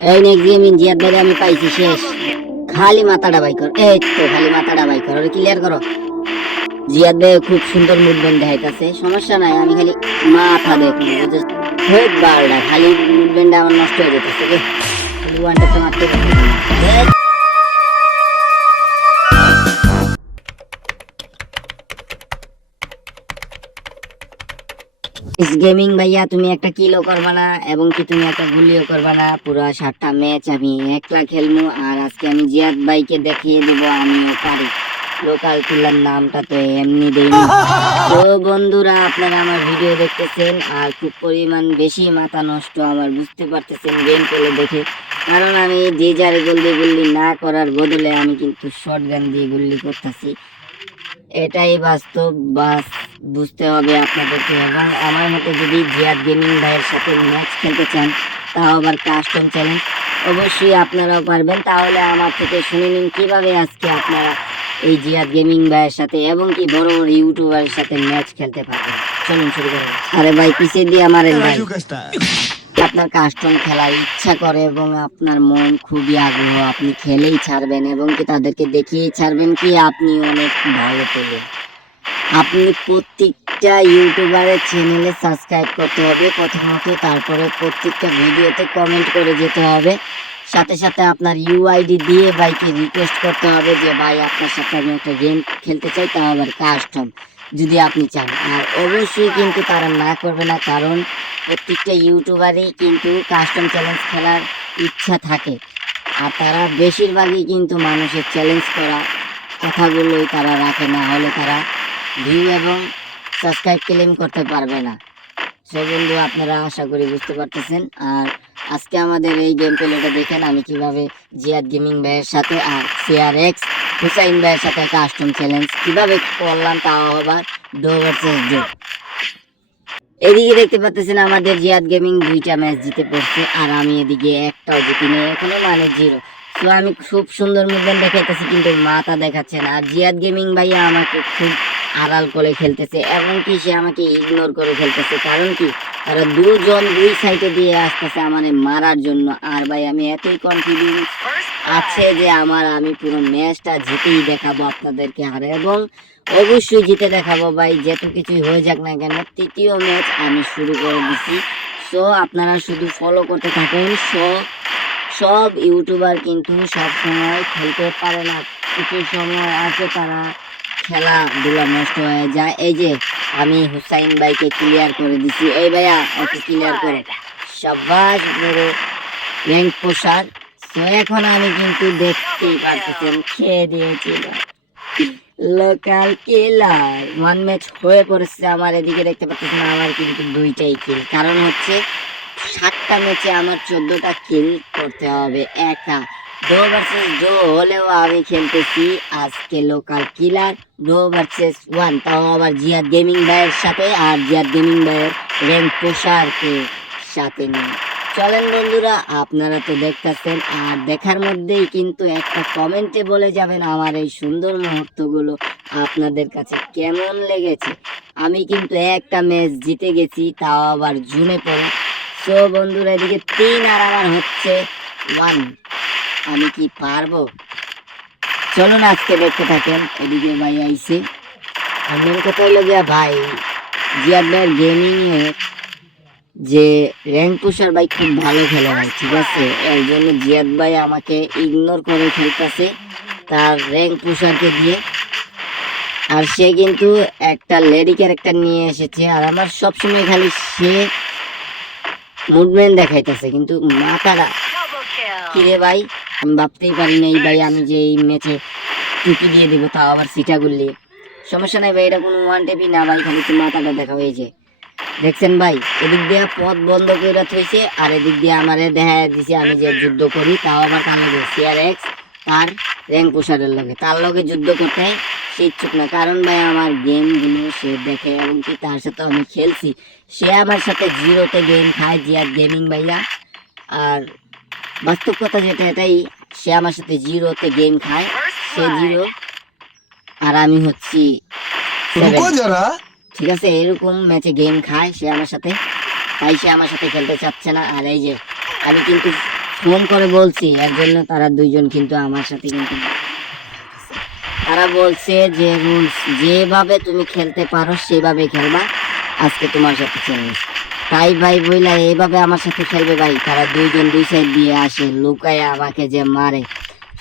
এই next gaming Ziyad ভাই আমি পাইছি শেষ। খালি মাথাটা বাই কর, এই তো খালি মাথাটা বাই কর, ওরে ক্লিয়ার করো। জিয়াদ ভাই খুব সুন্দর মুভমেন্ট দেখাইতাছে, সমস্যা নাই, আমি খালি মাথা দেখবো। হেড বারটা খালি মুভমেন্টটা আমার নষ্ট হয়ে যেতেছে রে, খালি ওয়ান ট্যাপটা মারতে পারতেছি না। গেমিং ভাইয়া তুমি একটা কিলও করবা না এবং কি তুমি একটা গুলিও করবা না, পুরো 7টা ম্যাচ আমি একলা খেলবো। আর আজকে আমি জিয়াদ ভাইকে দেখিয়ে দেব আমিও পারি। লোকাল কিলার নামটা তো এমনি দেইনি। তো বন্ধুরা আপনারা আমার ভিডিও দেখতেছেন আর খুব পরিমাণ বেশি মাথা নষ্ট আমার, বুঝতে পারতেছেন গেম প্লে দেখে। কারণ আমি যে যারে গুল্লি গুল্লি না করার বদলে আমি কিন্তু শর্ট গান দিয়ে গুল্লি করতেছি, এটাই বাস্তব। বাস বুঝতে হবে আপনাদেরকে। এবং আমার মতো যদি জিয়াদ গেমিং ভাইয়ের সাথে ম্যাচ খেলতে চান, তাও আবার কাস্টম চ্যালেঞ্জ, অবশ্যই আপনারাও পারবেন। তাহলে আমার থেকে শুনে নিন কিভাবে আজকে আপনারা এই জিয়াদ গেমিং ভাইয়ের সাথে এবং কি বড় বড় ইউটিউবারের সাথে ম্যাচ খেলতে পারবেন। চলুন শুরু করুন। আরে ভাই পিছিয়ে দিয়ে আমার ভাই, আপনার কাস্টম খেলার ইচ্ছা করে এবং আপনার মন খুবই আগ্রহ, আপনি খেলেই ছাড়বেন এবং কি তাদেরকে দেখিয়েই ছাড়বেন কি আপনি অনেক ভালো পেলেন। আপনি প্রত্যেকটা ইউটিউবারের চ্যানেলে সাবস্ক্রাইব করতে হবে প্রথমত, তারপরে প্রত্যেকটা ভিডিওতে কমেন্ট করে যেতে হবে। সাথে সাথে আপনার ইউআইডি দিয়ে ভাইকে রিকোয়েস্ট করতে হবে যে ভাই আপনার সাথে আমি একটা গেম খেলতে চাই, তাও আবার কাস্টম যদি আপনি চান। আর অবশ্যই কিন্তু তারা না করবে না, কারণ প্রত্যেকটা ইউটিউবারই কিন্তু কাস্টম চ্যালেঞ্জ খেলার ইচ্ছা থাকে। আর তারা বেশিরভাগই কিন্তু মানুষের চ্যালেঞ্জ করা কথাগুলোই তারা রাখে, না হলে তারা ভিউ এবং সাবস্ক্রাইব ক্লেম করতে পারবে না। সো বন্ধু আপনারা আশা করি বুঝতে পারতেছেন। আর আজকে আমাদের এই গেম প্লেটা দেখেন আমি কিভাবে জিয়াদ গেমিং ভাইয়ের সাথে আর CRX হুসাইন ভাইয়ের সাথে কাস্টম চ্যালেঞ্জ কিভাবে করলাম, তাও আবার ডো ভার্সেস ডো। এদিকে দেখতে পাচ্ছেন আমাদের জিয়াদ গেমিং 2টা ম্যাচ জিতে পড়ছে আর আমি এদিকে একটাও জিতিনি এখনো, মানে 0। তো আমি খুব সুন্দর মুভমেন্ট দেখাইতেছি কিন্তু মাথা দেখাচ্ছে না। আর জিয়াদ গেমিং ভাইয়া আমাকে খুব আড়াল করে খেলতেছে এবং কি সে আমাকে ইগনোর করে খেলতেছে, কারণ কি তারা দুজন দুই সাইডে দিয়ে আসতেছে আমারে মারার জন্য। আর ভাই আমি এতই কনফিডেন্স আছে যে আমি পুরো ম্যাচটা জিতেই দেখাবো আপনাদেরকে। আর এবং অবশ্যই জিতে দেখাবো ভাই, যত কিছুই হয়ে যাক না কেন। তৃতীয় ম্যাচ আমি শুরু করে দিছি। সো আপনারা শুধু ফলো করতে থাকুন। সব ইউটিউবার কিন্তু সব সময় খেলতে পারে না, কিছু সময় আছে তারা খেলাধুলা নষ্ট হয়ে যায়। এই যে আমি হুসাইন ভাইকে ক্লিয়ার করে দিছি, এই ভাইয়া ওকে ক্লিয়ার করে সাবাস বড় র্যাঙ্ক পোষার। তো এখন আমি কিন্তু দেখতেই পারতেছেন খেয়ে দিয়েছিল লোকাল কিলার। ওয়ান ম্যাচ হয়ে পড়েছে আমার, এদিকে দেখতে পাচ্ছেন আমার কিন্তু 2টাই কিল, কারণ হচ্ছে 7টা ম্যাচে আমার 14টা কিল করতে হবে একা। ডো ভার্সেস ডো হলেও আমি খেলতেছি আজকে লোকাল কিলার ডো ভার্সেস 1, তাও আবার জিয়াদ গেমিং ভাইয়ের সাথে। আর জিয়াদ গেমিং ভাইয়ের র্যাঙ্ক পোষারকে সাথে নিয়ে চলেন বন্ধুরা, আপনারা তো দেখতেছেন। আর দেখার মধ্যেই কিন্তু একটা কমেন্টে বলে যাবেন আমার এই সুন্দর মুহূর্তগুলো আপনাদের কাছে কেমন লেগেছে। আমি কিন্তু একটা ম্যাচ জিতে গেছি, তাও আবার জুনে পড়ে। সো বন্ধুরা এদিকে 3 আর আমার হচ্ছে 1, আমি কি পারবো? চলুন আজকে দেখতে থাকেন। এদিকে ভাই আইছে, আর মেন কথা হইলো গিয়া ভাই জিয়াদ ভাইয়ের গেমিং এর যে র্যাঙ্ক পুশার ভাই খুব ভালো খেলে ভাই, ঠিক আছে। এর জন্য জিয়াদ ভাই আমাকে ইগনোর করে খেলতেছে তার র্যাঙ্ক পুশারকে দিয়ে। আর সে কিন্তু একটা লেডি ক্যারেক্টার নিয়ে এসেছে, আর আমার সবসময় খালি সে মুভমেন্ট দেখাইতেছে কিন্তু মাথাটা কিরে ভাই, আমি ভাবতেই পারি না এই ভাই আমি যে এই ম্যাচে টুকি দিয়ে দিব, তাও আবার সিটা গুলিয়ে। সমস্যা নাই ভাই, এটা কোনো ওয়ান টেপি না ভাই, খালি একটু মাথাটা দেখা হয়েছে। দেখছেন ভাই এদিক দিয়ে পথ বন্ধ করে থইছে আর এদিক দিয়ে আমারে দেখা দিছে আমি যে যুদ্ধ করি, তাও আবার তার লগে CRX তার র্যাঙ্ক পোষারের লগে, তার লগে যুদ্ধ করতে সে ইচ্ছুক না। কারণ ভাই আমার গেমগুলো সে দেখে এবং কি তার সাথে আমি খেলছি, সে আমার সাথে 0তে গেম খায় জিয়াদ গেমিং ভাইয়া। আর বাস্তব কথা যেটা এটাই, সে আমার সাথে 0তে গেম খায়, সে 0 আর আমি হচ্ছি 7। ঠিক আছে, এরকম ম্যাচে গেম খায় সে আমার সাথে, তাই সে আমার সাথে খেলতে চাচ্ছে না। আর এই যে আমি কিন্তু ফোন করে বলছি, এর জন্য তারা দুইজন কিন্তু আমার সাথে কিন্তু তারা বলছে যে রুলস যেভাবে তুমি খেলতে পারো সেভাবে খেলবা, আজকে তোমার সাথে চ্যালেঞ্জ। তাই ভাই বইলা এইভাবে আমার সাথে খেলবে ভাই। তারা দুইজন দুই সাইড দিয়ে আসে, লুকায় আমাকে যে মারে।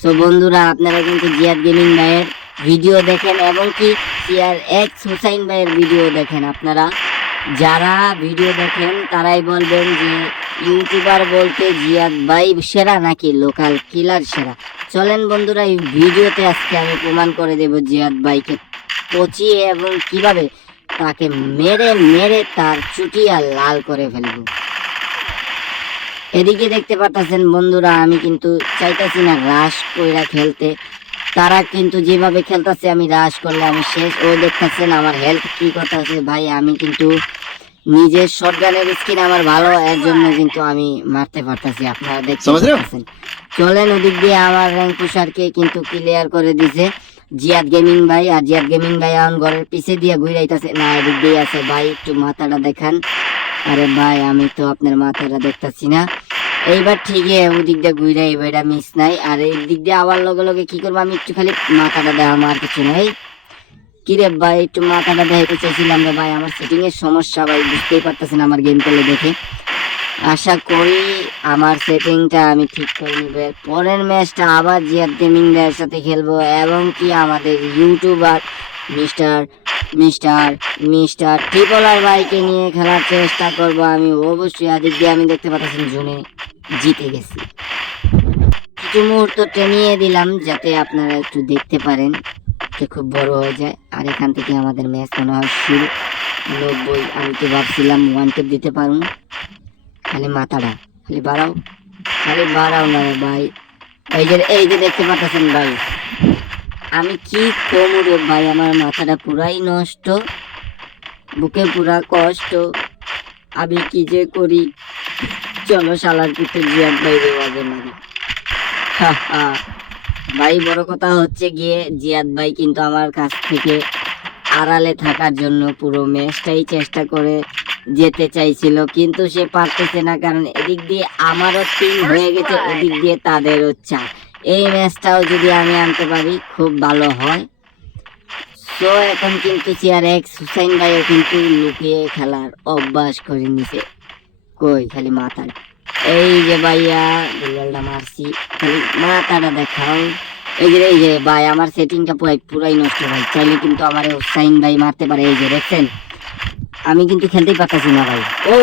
তো বন্ধুরা, আপনারা কিন্তু জিয়াদ গেমিং ভাইয়ের ভিডিও দেখেন এবং কি সিআর এক্স হুসাইন ভাইয়ের ভিডিও দেখেন। আপনারা যারা ভিডিও দেখেন তারাই বলবেন যে ইউটিউবার বলতে জিয়াদ ভাই সেরা নাকি লোকাল কিলার সেরা। চলেন বন্ধুরা, এই ভিডিওতে আজকে আমি প্রমাণ করে দেব জিয়াদ ভাইকে পচিয়ে এবং কিভাবে তাকে মেরে মেরে তার চুটিয়া লাল করে ফেলবো। এদিকে দেখতে পাচ্ছেন বন্ধুরা, আমি কিন্তু চাইতাছি না রাশ কইরা খেলতে। তারা কিন্তু যেভাবে খেলতেছে আমি রাশ করলে আমি শেষ। ও দেখতেছেন আমার হেলথ কি কথা আছে ভাই। আমি কিন্তু নিজের শটগানের স্কিন আমার ভালো, এর জন্য কিন্তু আমি মারতে পারতাছি, আপনারা দেখতে পাচ্ছেন। চলেন, ওদিক দিয়ে আমার র্যাঙ্ক পুষারকে কিন্তু ক্লিয়ার করে দিছে জিয়াদ গেমিং ভাই। আর জিয়াদ গেমিং ভাই এখন ঘরের পিছে দিয়ে ঘুরাইতেছে না, এদিক দিয়ে আছে ভাই। একটু মাথাটা দেখান। আরে ভাই আমি তো আপনার মাথাটা দেখতেছি না। এইবার ঠিকই ওদিক দিয়ে ঘুরাই, এটা মিস নাই। আর এই দিক দিয়ে আবার লগে লগে কি করবো, আমি একটু খালি মাথাটা দেখা, আর কিছু নাই। কিরে ভাই, একটু মাথাটা দেখাইতে চাইছিলাম রে ভাই। আমার সেটিং এর সমস্যা ভাই, বুঝতেই পারতেছেন আমার গেম প্লে দেখে। আশা করি আমার সেটিংটা আমি ঠিক করে নিব। পরের ম্যাচটা আবার জিয়াদ গেমিং এর সাথে খেলবো এবং কি আমাদের YouTuber mister mister mister triple R ভাইকে নিয়ে খেলার চেষ্টা করব আমি অবশ্যই। আদিক দিয়ে আমি দেখতে পাচ্ছেন জুনে জিতে গেছি। কিছু মুহূর্ত টেনিয়ে দিলাম যাতে আপনারা একটু দেখতে পারেন, খুব বড় হয়ে যায়। আর এখান থেকে আমাদের ম্যাচ মনে হয় শুরু। 90, আমি তো ভাবছিলাম 1 ট্যাপ দিতে পারুন। খালি মাথাটা খালি বাড়াও না রে ভাই। এই যে দেখতে পাচ্ছেন ভাই, আমি কি কমু রে ভাই, আমার মাথাটা পুরাই নষ্ট, বুকে পুরা কষ্ট, আমি কি যে করি। চলো শালার পিঠে জিয়াদ ভাই রেওয়াজে মারি। ভাই বড় কথা হচ্ছে গিয়ে জিয়াদ ভাই কিন্তু আমার কাছ থেকে আড়ালে থাকার জন্য পুরো ম্যাচটাই চেষ্টা করে যেতে চাইছিল, কিন্তু সে পারতেছে না, কারণ এদিক দিয়ে আমারও টিম হয়ে গেছে, ওদিক দিয়ে তাদেরও 4। এই ম্যাচটাও যদি আমি আনতে পারি খুব ভালো হয়। সো এখন কিন্তু সিআর এক্স হুসাইন ভাইও কিন্তু লুকিয়ে খেলার অভ্যাস করে নিছে। কই খালি মাথাটা, এই যে ভাইয়া গোলটা মারছি, খালি মাথাটা দেখাও। এই যে ভাই আমার সেটিংটা পুরাই নষ্ট ভাই। চাইলে কিন্তু আমার হুসাইন ভাই মারতে পারে। এই যে দেখছেন, আমি কিন্তু খেলতেই পারতেছি না ভাই। ও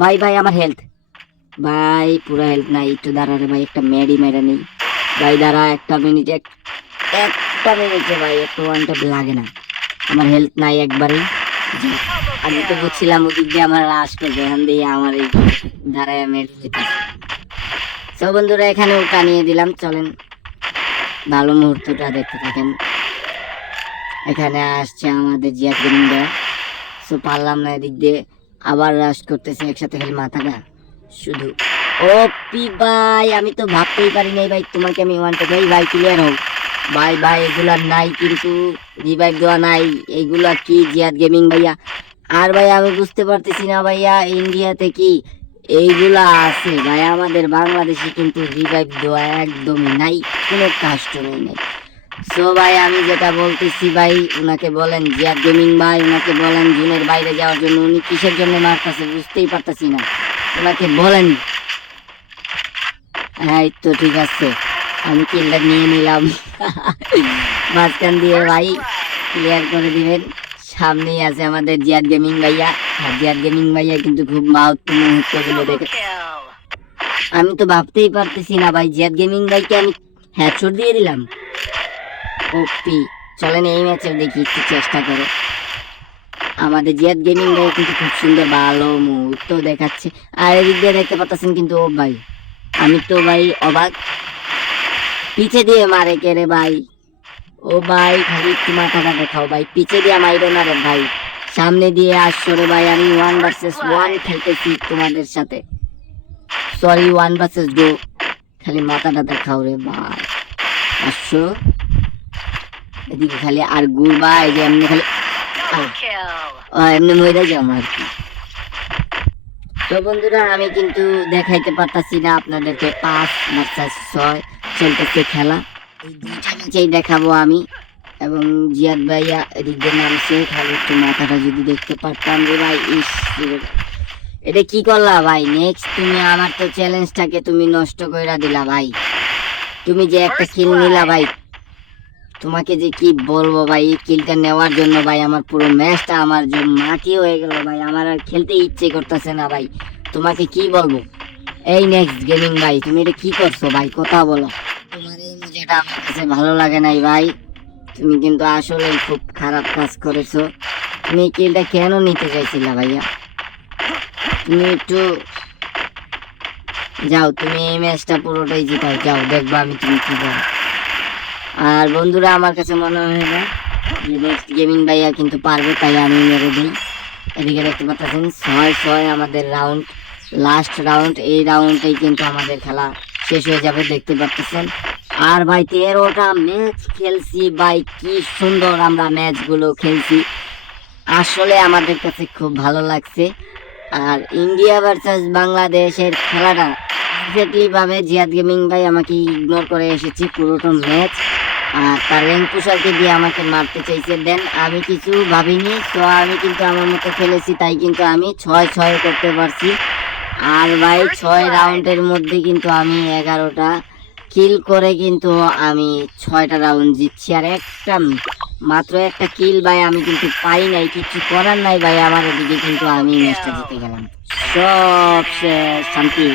ভাই আমার হেলথ ভাই পুরো হেলথ নাই। একটু দাঁড়ারে ভাই, একটা মেডি মেরে নেই ভাই। দাঁড়া একটা মিনিটে ভাই, একটু 1 ট্যাপ লাগে না। আমার হেলথ নাই একবারেই। আমি তো বুঝছিলাম ওদিক দিয়ে আমার রাশ করবে, এখান দিয়ে আমার এই দাঁড়ায় মেরে দিতে। সব বন্ধুরা এখানেও টানিয়ে দিলাম। চলেন ভালো মুহূর্তটা দেখতে থাকেন। এখানে আসছে আমাদের জিয়াদ গেমিং ভাই। সো পারলাম না, এদিক দিয়ে আবার রাশ করতেছে একসাথে, খালি মাথাটা শুধু। ও পি ভাই, আমি তো ভাবতেই পারি নাই ভাই তোমাকে আমি 1 ট্যাপ। ভাই ক্লিয়ার হোক ভাই এগুলা নাই, কিন্তু রিভাইভ দেওয়া নাই। এইগুলা কি জিয়াদ গেমিং ভাইয়া? আর ভাই আমি বুঝতে পারতেছি না ভাইয়া, ইন্ডিয়াতে কি এইগুলা আছে ভাই? আমাদের বাংলাদেশে কিন্তু রিভাইভ দেওয়া একদমই নাই, কোনো কাস্টমই নাই। সো ভাই আমি যেটা বলতেছি ভাই, উনাকে বলেন জিয়াদ গেমিং ভাই, উনাকে বলেন জুনের বাইরে যাওয়ার জন্য। উনি কিসের জন্য মারতেছে বুঝতেই পারতেছি না, উনাকে বলেন। হ্যাঁ তো ঠিক আছে, আমি কিলটা নিয়ে নিলাম। মাঝখান দিয়ে ভাই ক্লিয়ার করে দিবেন। সামনেই আছে আমাদের জিয়াদ গেমিং ভাইয়া। আর জিয়াদ গেমিং ভাইয়া কিন্তু খুব মারাত্মক মুহূর্তগুলো দেখে আমি তো ভাবতেই পারতেছি না ভাই, জিয়াদ গেমিং ভাইকে আমি হেডশট দিয়ে দিলাম। ওপি, চলেন এই ম্যাচে দেখি একটু চেষ্টা করে। আমাদের জিয়াদ গেমিং ভাই কিন্তু খুব সুন্দর ভালো মুহূর্ত দেখাচ্ছে। আর এদিক দিয়ে দেখতে পাচ্ছেন কিন্তু ও ভাই, আমি তো ভাই অবাক, পিছে দিয়ে মারে কে রে ভাই? ও ভাই খালি একটু মাথাটা দেখাও ভাই, পিছে দিয়ে মাইরো না রে ভাই, সামনে দিয়ে আসছো রে ভাই। আমি 1 ভার্সেস 1 খেলতেছি তোমাদের সাথে, সরি 1 ভার্সেস 2। খালি মাথাটা দেখাও রে ভাই, আসছো এদিকে খালি আর ঘুরবা। এই যে এমনি খালি এমনি মরে যাও আর কি। তো বন্ধুরা আমি কিন্তু দেখাইতে পারতাছি না আপনাদেরকে 5 ভার্সেস 6 চলতেছে খেলা, এই দুইটা ম্যাচেই দেখাবো আমি। এবং জিয়াদ ভাইয়া এদিক দিয়ে নামছে, খালি একটু মাথাটা যদি দেখতে পারতাম রে ভাই। ইস রে, এটা কি করলা ভাই? নেক্সট তুমি আমার তো চ্যালেঞ্জটাকে তুমি নষ্ট কইরা দিলা ভাই। তুমি যে একটা কিল নিলা ভাই, তোমাকে যে কি বলবো ভাই, এই কিলটা নেওয়ার জন্য ভাই আমার পুরো ম্যাচটা আমার জন্য মাটি হয়ে গেল ভাই। আমার আর খেলতে ইচ্ছে করতেছে না ভাই, তোমাকে কি বলবো। এই নেক্সট গেমিং ভাই, তুমি এটা কি করছো ভাই? কথা বলো। তোমার এই মজাটা আমার কাছে ভালো লাগে নাই ভাই, তুমি কিন্তু আসলে খুব খারাপ কাজ করেছো। তুমি এই কিলটা কেন নিতে চাইছিলা ভাইয়া? তুমি একটু যাও, তুমি এই ম্যাচটা পুরোটাই জিতাও, যাও দেখবা আমি তুমি কি করো। আর বন্ধুরা আমার কাছে মনে হয় না যে নেক্সট গেমিং ভাইয়া কিন্তু পারবে, তাই আমি মেরে দিই। এদিকে দেখতে পাচ্ছেন 6-6 আমাদের রাউন্ড, লাস্ট রাউন্ড। এই রাউন্ডেই কিন্তু আমাদের খেলা শেষ হয়ে যাবে, দেখতে পাচ্ছেন। আর ভাই 13টা ম্যাচ খেলছি ভাই, কি সুন্দর আমরা ম্যাচগুলো খেলছি, আসলে আমাদের কাছে খুব ভালো লাগছে। আর ইন্ডিয়া ভার্সেস বাংলাদেশের খেলাটা এক্স্যাক্টলি ভাবে জিয়াদ গেমিং ভাই আমাকে ইগনোর করে এসেছে পুরোটা ম্যাচ। আর তার র্যাঙ্ক পুষারকে দিয়ে আমাকে মারতে চাইছে, দেন আমি কিছু ভাবিনি। তো আমি কিন্তু আমার মতো খেলেছি, তাই কিন্তু আমি 6-6 করতে পারছি। আর ভাই 6 রাউন্ডের মধ্যে কিন্তু আমি 11টা কিল করে কিন্তু আমি 6টা রাউন্ড জিতছি। আর মাত্র একটা কিল ভাই আমি কিন্তু পাই নাই, কিছু করার নাই ভাই আমার, ওদিকে কিন্তু আমি ম্যাচটা জিতে গেলাম। সব শেষ, শান্তি।